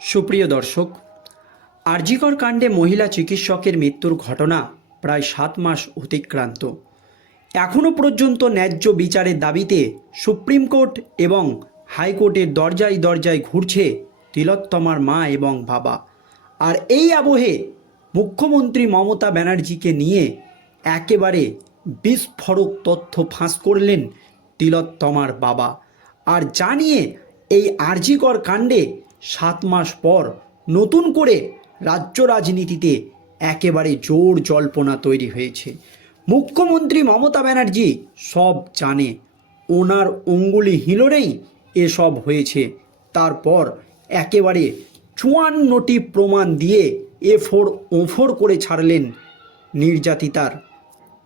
সুপ্রিয় দর্শক, আরজিকর কাণ্ডে মহিলা চিকিৎসকের মৃত্যুর ঘটনা প্রায় সাত মাস অতিক্রান্ত। এখনও পর্যন্ত ন্যায্য বিচারের দাবিতে সুপ্রিম কোর্ট এবং হাইকোর্টের দরজায় দরজায় ঘুরছে তিলোত্তমার মা এবং বাবা। আর এই আবহে মুখ্যমন্ত্রী মমতা ব্যানার্জিকে নিয়ে একেবারে বিস্ফোরক তথ্য ফাঁস করলেন তিলোত্তমার বাবা। আর জানিয়ে এই আরজিকর কাণ্ডে সাত মাস পর নতুন করে রাজ্য রাজনীতিতে একেবারে জোর জল্পনা তৈরি হয়েছে। মুখ্যমন্ত্রী মমতা ব্যানার্জি সব জানে, ওনার অঙ্গুলি হিলোরেই এসব হয়েছে। তারপর একেবারে চুয়ান্নটি প্রমাণ দিয়ে এফোর ওফোর করে ছাড়লেন নির্যাতিতার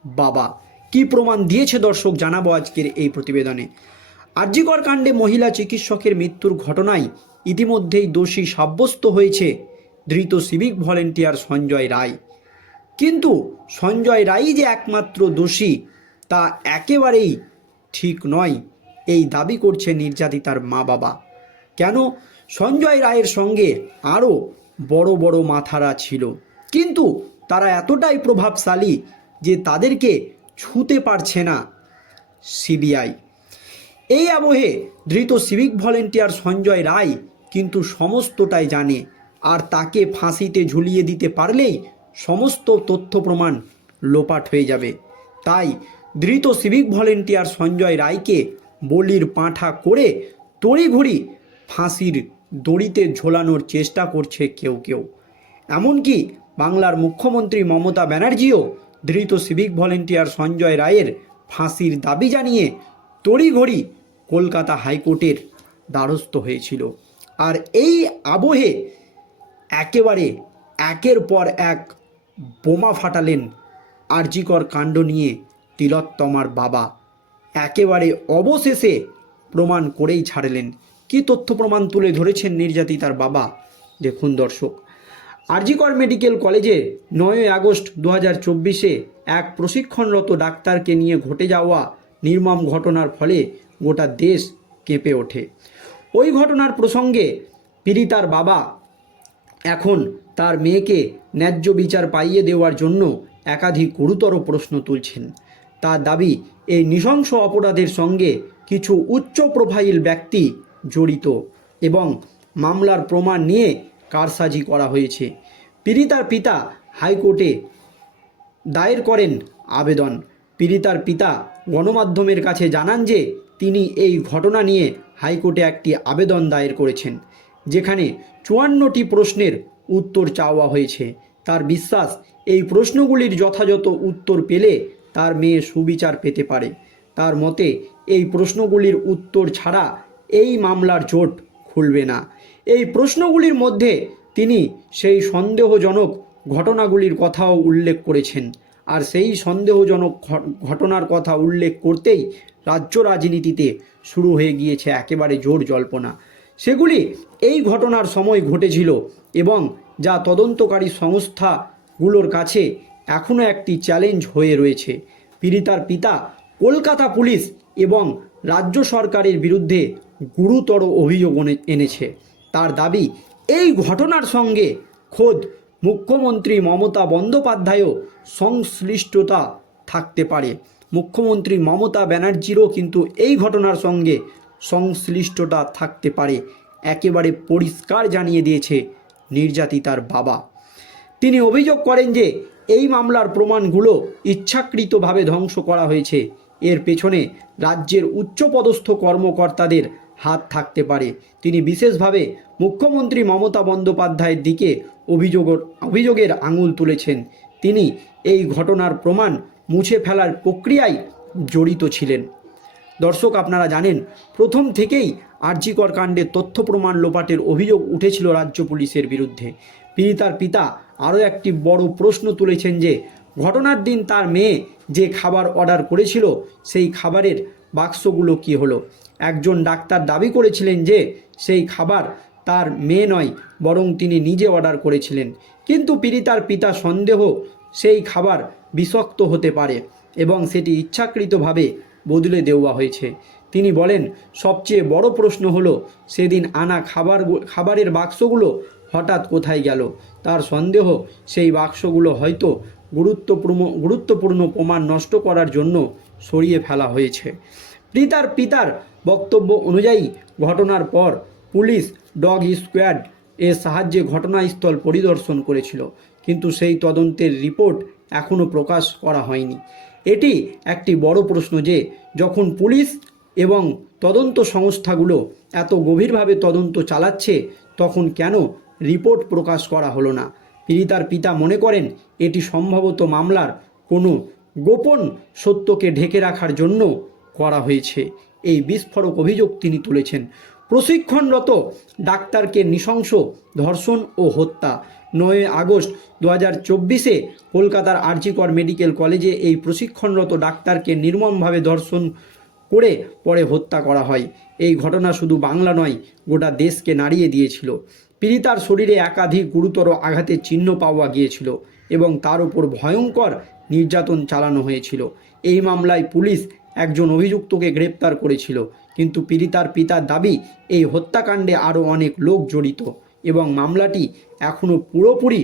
বাবা। কি প্রমাণ দিয়েছে দর্শক, জানাব আজকের এই প্রতিবেদনে। আর্যিকর কাণ্ডে মহিলা চিকিৎসকের মৃত্যুর ঘটনায় ইতিমধ্যেই দোষী সাব্যস্ত হয়েছে ধৃত সিভিক ভলেন্টিয়ার সঞ্জয় রায়। কিন্তু সঞ্জয় রায় যে একমাত্র দোষী, তা একেবারেই ঠিক নয়, এই দাবি করছে নির্যাতিতার মা বাবা কেন? সঞ্জয় রায়ের সঙ্গে আরও বড় বড় মাথারা ছিল। কিন্তু তারা এতটাই প্রভাবশালী যে তাদেরকে ছুতে পারছে না সিবিআই। এই আবহে ধৃত সিভিক ভলেন্টিয়ার সঞ্জয় রায় কিন্তু সমস্তটাই জানে। আর তাকে ফাঁসিতে ঝুলিয়ে দিতে পারলেই সমস্ত তথ্য প্রমাণ লোপাট হয়ে যাবে। তাই ধৃত সিভিক ভলেন্টিয়ার সঞ্জয় রায়কে বলির পাঁঠা করে তড়িঘড়ি ফাঁসির দড়িতে ঝোলানোর চেষ্টা করছে কেউ কেউ। এমনকি বাংলার মুখ্যমন্ত্রী মমতা ব্যানার্জিও ধৃত সিভিক ভলেন্টিয়ার সঞ্জয় রায়ের ফাঁসির দাবি জানিয়ে তড়িঘড়ি কলকাতা হাইকোর্টের দ্বারস্থ হয়েছিল। আর এই আবহে একেবারে একের পর এক বোমা ফাটালেন আরজিকর কাণ্ড নিয়ে তিলোত্তমার বাবা। একেবারে অবশেষে প্রমাণ করেই ছাড়লেন। কি তথ্য প্রমাণ তুলে ধরেছেন নির্যাতিতার বাবা? দেখুন দর্শক, আরজিকর মেডিকেল কলেজে নয়ই আগস্ট দু হাজার চব্বিশে এক প্রশিক্ষণরত ডাক্তারকে নিয়ে ঘটে যাওয়া নির্মম ঘটনার ফলে গোটা দেশ কেঁপে ওঠে। ওই ঘটনার প্রসঙ্গে পীড়িতার বাবা এখন তার মেয়েকে ন্যায্য বিচার পাইয়ে দেওয়ার জন্য একাধিক গুরুতর প্রশ্ন তুলছেন। তার দাবি, এই নৃশংস অপরাধের সঙ্গে কিছু উচ্চ প্রোফাইল ব্যক্তি জড়িত এবং মামলার প্রমাণ নিয়ে কারসাজি করা হয়েছে। পীড়িতার পিতা হাইকোর্টে দায়ের করেন আবেদন। পীড়িতার পিতা গণমাধ্যমের কাছে জানান যে তিনি এই ঘটনা নিয়ে হাইকোর্টে একটি আবেদন দায়ের করেছেন, যেখানে চুয়ান্নটি প্রশ্নের উত্তর চাওয়া হয়েছে। তার বিশ্বাস, এই প্রশ্নগুলির যথাযথ উত্তর পেলে তার মেয়ে সুবিচার পেতে পারে। তার মতে, এই প্রশ্নগুলির উত্তর ছাড়া এই মামলার জোট খুলবে না। এই প্রশ্নগুলির মধ্যে তিনি সেই সন্দেহজনক ঘটনাগুলির কথাও উল্লেখ করেছেন। আর সেই সন্দেহজনক ঘটনার কথা উল্লেখ করতেই রাজ্য রাজনীতিতে শুরু হয়ে গিয়েছে একেবারে জোর জল্পনা। সেগুলি এই ঘটনার সময় ঘটেছিল এবং যা তদন্তকারী সংস্থাগুলোর কাছে এখনও একটি চ্যালেঞ্জ হয়ে রয়েছে। পীড়িতার পিতা, কলকাতা পুলিশ এবং রাজ্য সরকারের বিরুদ্ধে গুরুতর অভিযোগ এনে- এনেছে। তার দাবি, এই ঘটনার সঙ্গে খোদ মুখ্যমন্ত্রী মমতা বন্দ্যোপাধ্যায়ও সংশ্লিষ্টতা থাকতে পারে। মুখ্যমন্ত্রী মমতা ব্যানার্জিরও কিন্তু এই ঘটনার সঙ্গে সংশ্লিষ্টতা থাকতে পারে, একেবারে পরিষ্কার জানিয়ে দিয়েছে নির্যাতিতার বাবা। তিনি অভিযোগ করেন যে, এই মামলার প্রমাণগুলো ইচ্ছাকৃতভাবে ধ্বংস করা হয়েছে। এর পেছনে রাজ্যের উচ্চপদস্থ কর্মকর্তাদের হাত থাকতে পারে। তিনি বিশেষভাবে মুখ্যমন্ত্রী মমতা বন্দ্যোপাধ্যায়ের দিকে অভিযোগ অভিযোগের আঙুল তুলেছেন তিনি। এই ঘটনার প্রমাণ মুছে ফেলার প্রক্রিয়ায় জড়িত ছিলেন। দর্শক, আপনারা জানেন, প্রথম থেকেই আরজিকর কাণ্ডে তথ্য প্রমাণ লোপাটের অভিযোগ উঠেছিল রাজ্য পুলিশের বিরুদ্ধে। পীড়িতার পিতা আরও একটি বড় প্রশ্ন তুলেছেন যে, ঘটনার দিন তার মেয়ে যে খাবার অর্ডার করেছিল, সেই খাবারের বাক্সগুলো কি হলো? একজন ডাক্তার দাবি করেছিলেন যে, সেই খাবার তার মেয়ে নয়, বরং তিনি নিজে অর্ডার করেছিলেন। কিন্তু পীড়িতার পিতা সন্দেহ সেই খাবার বিষাক্ত হতে পারে এবং সেটি ইচ্ছাকৃতভাবে বদলে দেওয়া হয়েছে। তিনি বলেন, সবচেয়ে বড় প্রশ্ন হলো, সেদিন আনা খাবার খাবারের বাক্সগুলো হঠাৎ কোথায় গেল? তার সন্দেহ সেই বাক্সগুলো হয়তো গুরুত্বপূর্ণ গুরুত্বপূর্ণ প্রমাণ নষ্ট করার জন্য সরিয়ে ফেলা হয়েছে। পিতার পিতার বক্তব্য অনুযায়ী ঘটনার পর পুলিশ ডগ স্কোয়াড এর সাহায্যে ঘটনাস্থল পরিদর্শন করেছিল, কিন্তু সেই তদন্তের রিপোর্ট এখনও প্রকাশ করা হয়নি। এটি একটি বড় প্রশ্ন যে, যখন পুলিশ এবং তদন্ত সংস্থাগুলো এত গভীরভাবে তদন্ত চালাচ্ছে, তখন কেন রিপোর্ট প্রকাশ করা হলো না? পীড়িতার পিতা মনে করেন, এটি সম্ভবত মামলার কোনো গোপন সত্যকে ঢেকে রাখার জন্য করা হয়েছে। এই বিস্ফোরক অভিযোগ তিনি তুলেছেন। প্রশিক্ষণরত ডাক্তারকে নৃশংস ধর্ষণ ও হত্যা। নয় আগস্ট দু হাজার চব্বিশে কলকাতার আরজিকর মেডিকেল কলেজে এই প্রশিক্ষণরত ডাক্তারকে নির্মমভাবে ধর্ষণ করে পরে হত্যা করা হয়। এই ঘটনা শুধু বাংলা নয়, গোটা দেশকে নাড়িয়ে দিয়েছিল। পীড়িতার শরীরে একাধিক গুরুতর আঘাতের চিহ্ন পাওয়া গিয়েছিল এবং তার উপর ভয়ঙ্কর নির্যাতন চালানো হয়েছিল। এই মামলায় পুলিশ একজন অভিযুক্তকে গ্রেপ্তার করেছিল। কিন্তু পীড়িতার পিতার দাবি, এই হত্যাকাণ্ডে আরও অনেক লোক জড়িত এবং মামলাটি এখনও পুরোপুরি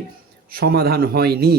সমাধান হয়নি।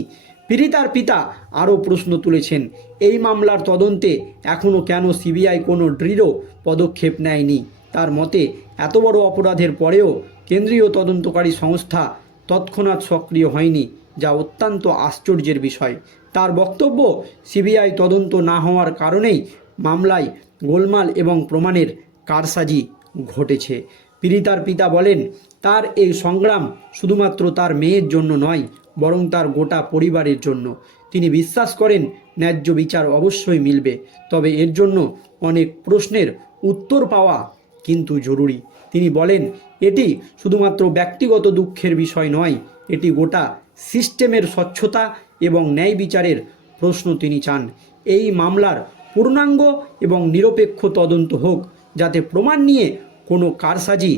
পীড়িতার পিতা আরও প্রশ্ন তুলেছেন, এই মামলার তদন্তে এখনও কেন সিবিআই কোনো দৃঢ় পদক্ষেপ নেয়নি? তার মতে, এত বড় অপরাধের পরেও কেন্দ্রীয় তদন্তকারী সংস্থা তৎক্ষণাৎ সক্রিয় হয়নি, যা অত্যন্ত আশ্চর্যের বিষয়। তার বক্তব্য, সিবিআই তদন্ত না হওয়ার কারণেই মামলায় গোলমাল এবং প্রমাণের কারসাজি ঘটেছে। পীড়িতার পিতা বলেন, তার এই সংগ্রাম শুধুমাত্র তার মেয়ের জন্য নয়, বরং তার গোটা পরিবারের জন্য। তিনি বিশ্বাস করেন, ন্যায্য বিচার অবশ্যই মিলবে, তবে এর জন্য অনেক প্রশ্নের উত্তর পাওয়া কিন্তু জরুরি। তিনি বলেন, এটি শুধুমাত্র ব্যক্তিগত দুঃখের বিষয় নয়, এটি গোটা সিস্টেমের স্বচ্ছতা এবং ন্যায় বিচারের প্রশ্ন তিনি চান। এই মামলার পূর্ণাঙ্গ এবং নিরপেক্ষ তদন্ত হোক, যাতে প্রমাণ নিয়ে কোনো কারসাজি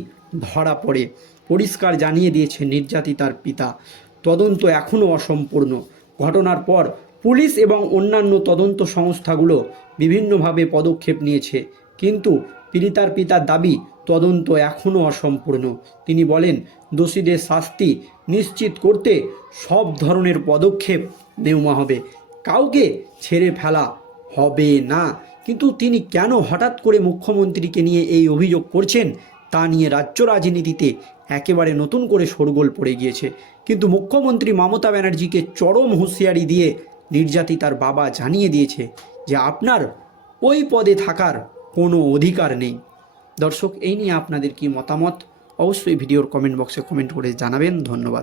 ধরা পড়ে, পরিষ্কার জানিয়ে দিয়েছে নির্যাতিতার পিতা। তদন্ত এখনও অসম্পূর্ণ। ঘটনার পর পুলিশ এবং অন্যান্য তদন্ত সংস্থাগুলো বিভিন্নভাবে পদক্ষেপ নিয়েছে, কিন্তু পীড়িতার পিতার দাবি, তদন্ত এখনও অসম্পূর্ণ। তিনি বলেন, দোষীদের শাস্তি নিশ্চিত করতে সব ধরনের পদক্ষেপ নেওয়া হবে। কাউকে ছেড়ে ফেলা হবে না। কিন্তু তিনি কেন হঠাৎ করে মুখ্যমন্ত্রীকে নিয়ে এই অভিযোগ করছেন, তা নিয়ে রাজ্য রাজনীতিতে একেবারে নতুন করে শোরগোল পড়ে গিয়েছে। কিন্তু মুখ্যমন্ত্রী মমতা ব্যানার্জিকে চরম হুঁশিয়ারি দিয়ে নির্যাতিতার বাবা জানিয়ে দিয়েছে যে আপনার ওই পদে থাকার কোনো অধিকার নেই। দর্শক, এই নিয়ে আপনাদের কি মতামত? অবশ্যই ভিডিওর কমেন্ট বক্সে কমেন্ট করে জানাবেন। ধন্যবাদ।